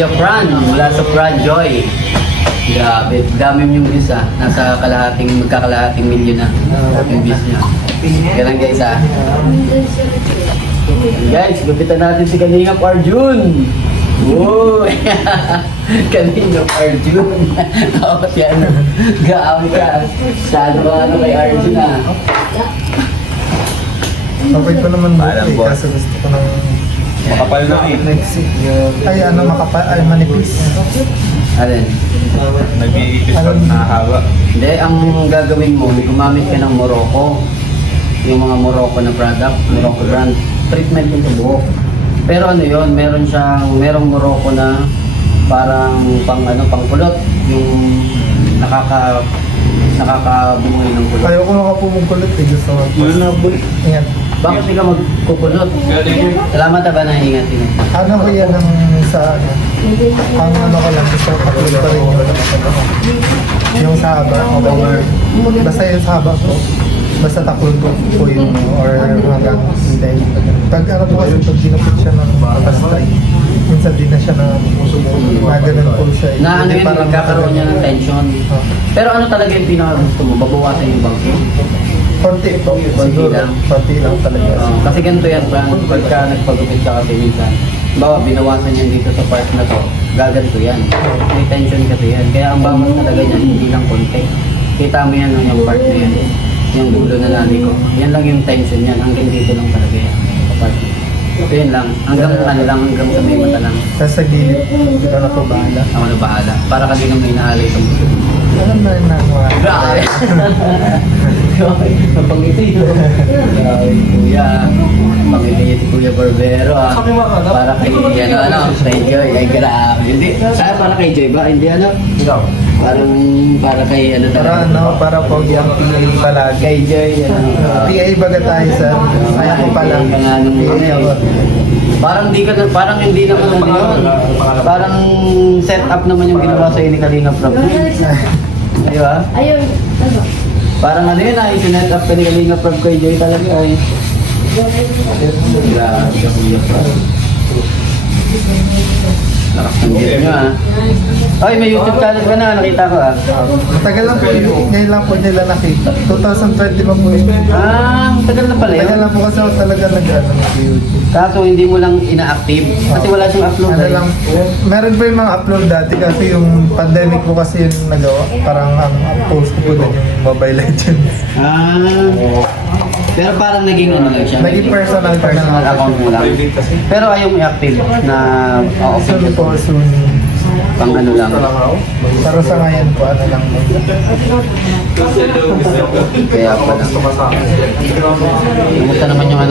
Kuya Fran, mula sa Fran Joy. Grabe, dami yung views ah. Nasa magkakalahating milyon na yung views niya. Ganun guys ah. Guys, gupitan natin si Kalingap Arjun. Woo! Kalingap Arjun. Tapos yan, gaawin ka. Saan ba kay Arjun ah? Okay ko naman buti kasi gusto ko ng Makapal na eh. ay makapal, ay manipis. Alin? Nag-iipis pag nahahaba. Hindi, ang gagawin mo, gumamit ka ng Morocco. Yung mga Morocco na product, Morocco brand. Treatment yung buhok. Pero ano yun, merong Morocco na parang pangkulot. Yung nakakabuhay ng kulot. Ayoko makapumugkulot eh, gusto ko. Ingat. Bakit di ka magkukulot? Salamat ba na ingat. Ano ko yan ang sa ang ko lang, gusto ko katulad pa rin yung sa haba, basta yung sa haba ko. Basta taklod po yung or hanggang hindi. Pag po kasi pag ginapit siya ng pastay, minsan din na siya na ganun po siya. Na ano yun, magkakaroon niya ng tension. Pero ano talaga yung pinaka-gusto mo? Babawasan yung bangko? Konti po, siguro. Konti lang talaga. Kasi ganito yan, Fran. Pagka nagpagupit ka kasi minsan, bawa binawasan yan dito sa part na to, gaganto yan. May tension kasi yan. Kaya ang bawas talaga yan, hindi lang konti. Kita mo yan yung part na yan. Yung dulo na lali ko. Yan lang yung tension yan. Hanggang dito lang talaga yan. Sa part. So yun lang. Hanggang hanggang sa may mata lang. Tapos sa gilid, ikaw na po bahala. Ako na bahala. Para kanina may naalay itong gusto. Alam na rin na mga... Grabe! Napangiti yun. Grabe, kuya. Pangiti si Kuya Barbero ah. Para kay kay Joy. Ay, grabe. Hindi. Saan para kay Joy ba? Hindi Ikaw? Para kay Para po yung PA palagi. Kay Joy, PA baga tayo sa... Kaya ko pala. Parang hindi naman yun. Parang set up naman yung ginawa sa ni Kalinga Prab. Ayun ah. Ayun. Ano? Parang ano yun ah, isinet up ka ni Kalinga Prab kay Joy talaga ay. Grabe ka Kuya Prab. Lakas ng git nyo ah. Ay, may YouTube channel ka na, nakita ko ah. Matagal lang po yun. Ngayon lang po nila nakita. 2020 pa po yun. Ah, tagal na pala Tagal yun. lang po kasi ako talaga nag-YouTube. Kaso hindi mo lang ina-active kasi wala siyang upload Ano eh. lang po. Meron po yung mga upload dati kasi yung pandemic po kasi yung nagawa. Parang ang post ko po din yung Mobile Legends. Ah. Pero parang naging ano lang siya. Naging personal account mo lang. Pero ayaw mo i-active na Soon open po, soon. pang ano lang. Pero sa ngayon po, ano lang po. Kaya pala. Kumusta naman yung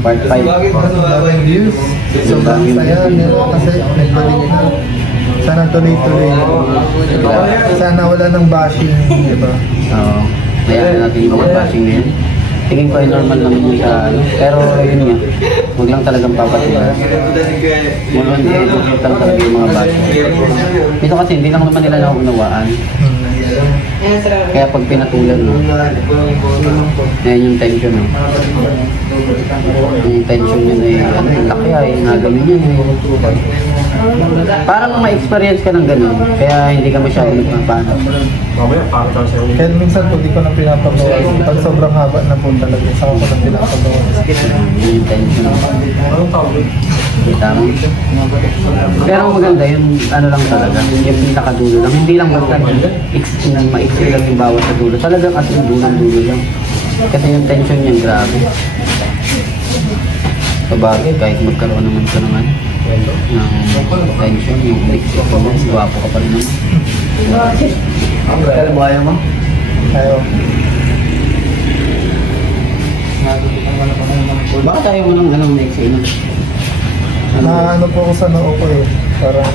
part 5? Daming views. Sobrang saya nila kasi nagtuloy na. Sana tuloy-tuloy. Sana wala nang bashing, di ba? Oo. Kaya natin yung mga bashing na yun. Tingin ko ay normal naman yun sa ano. Pero yun nga, huwag lang talagang papatulan. Huwag lang talaga yung mga bashing. Ito kasi hindi lang naman nila naunawaan. Kaya pag pinatulan mo, yan yung tension mo. Yung tension yun ay yung laki ay nagamin yun eh. Parang ma-experience ka ng ganun, kaya hindi ka masyadong nagpapanap. Kaya minsan po di ko na pinapagawa. Pag sobrang haba na po talaga, saka ko na pinapagawa. Yung tension mo. Kita mo? Pero maganda yung ano lang talaga, yung pinakadulo lang. Hindi lang basta ma-explain lang yung bawat sa dulo. Talagang as in dulo lang. Kasi yung tension niya grabe. Sabagay, kahit magkaroon naman ka naman ng tension, yung electric mo, guwapo ka pa rin naman. Pero buhay mo? Ayaw. Bakit ayaw mo ng anong next ino? Na ano po ako sa noo ko eh. Parang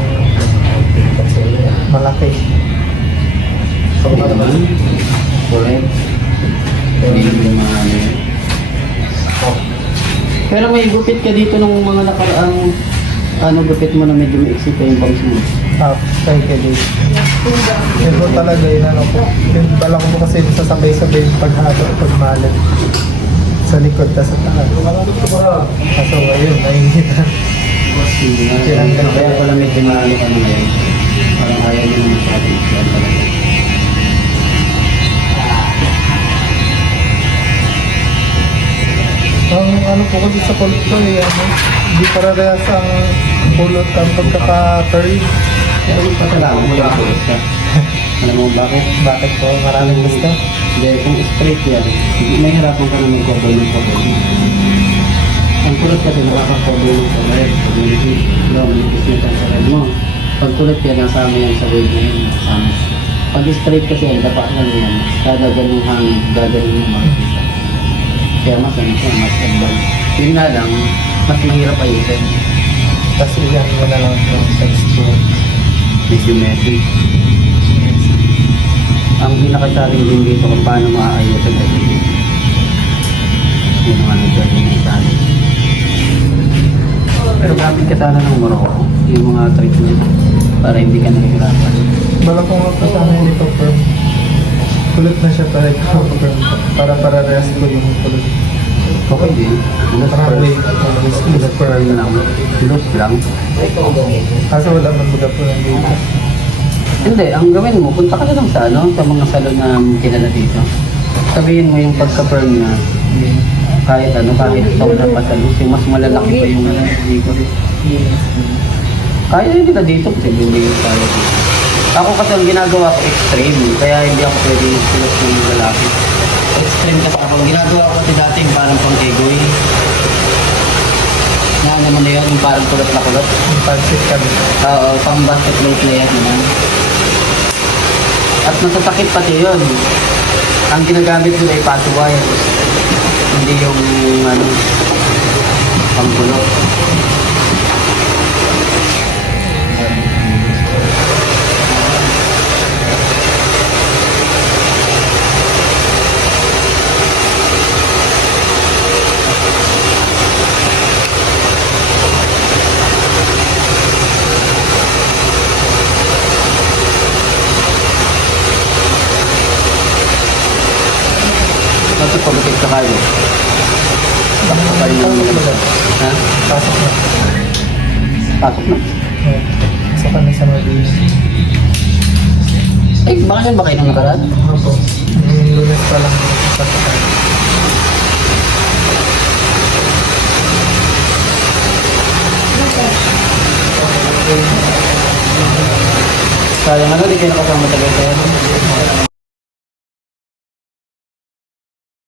malaki. Hindi naman. Correct. Hindi naman mga ano yun. Pero may gupit ka dito nung mga nakaraang gupit mo na medyo maiksi pa yung bangs mo. Thank you. Yun po talaga yun ano po. Yung bala ko po kasi sasabay-sabay yung paghalo, pagmalat. Sa likod, tas sa taas. Kaso ngayon, nahihita. Kaya pala medyo maano ka na ngayon. Parang ayaw mo naman sa atin. Yan talaga. Ang ano po kasi sa pulot ko eh, ano, hindi parehas ang pulot ang pagkaka-curve. Kaya magpasalamat mo lang ulit ka. Alam mo bakit? Bakit po? Maraming gusto. Dahil kung straight yan, nahihirapan ka na mag-cover ng cover. Ang kulot kasi nakaka-cover ng cover. Pag manipis na sa sarili mo. Pag kulot yan, nasama yan sa wave na yun. Nasama. Pag straight kasi yan, dapat lang yan. Kada ganung hangin, gagaling mo makikita. Kaya mas ano siya, mas advance. Yun nga lang, mas mahirap ayusin. Tapos iyan mo na lang yung texture. Medyo messy. Ang pinaka-challenging dito kung paano maaayusin everything. Yun ang ano dyan, yun ang challenge. Pero gamit ka sana ng Morocco, yung mga treatment para hindi ka nahihirapan. Bala ko nga po sana nito firm. Kulot na siya para ito firm. Para parehas ko yung kulot. Okay din. Loose Parang pearl. wave. Loose pearl na lang. Loose lang. Kaso wala man buga po ng dito. Hindi, ang gawin mo, punta ka na lang sa ano, sa mga salon na kilala dito. Sabihin mo yung pagka-pearl niya, kahit ano, kahit sobrang pasalus, yung mas malalaki pa yung ano, dito. Kaya yun nila dito, kasi hindi yung kaya dito. Ako kasi ang ginagawa ko extreme, kaya hindi ako pwede sulat ng lalaki. Extreme kasi ako, ang ginagawa ko kasi dati yung parang pang egoy. Ano mo na yun, yung parang kulot na kulot. Yung pansit kami. Oo, pang basketball player naman. At nasasakit pati yun. Ang ginagamit nila ay pato wire. Hindi yung ano, panggulo. Ito pagkakit ka kayo. Pasok kayo ng mga. Ha? Pasok na. Pasok na. Oo. Pasok ka na sa mabilis. Ay, bakit ba kayo nung nakaraan? Opo. Yung lunes pa lang pasok ka. Sayang ano, di kayo nakasama tagal kayo.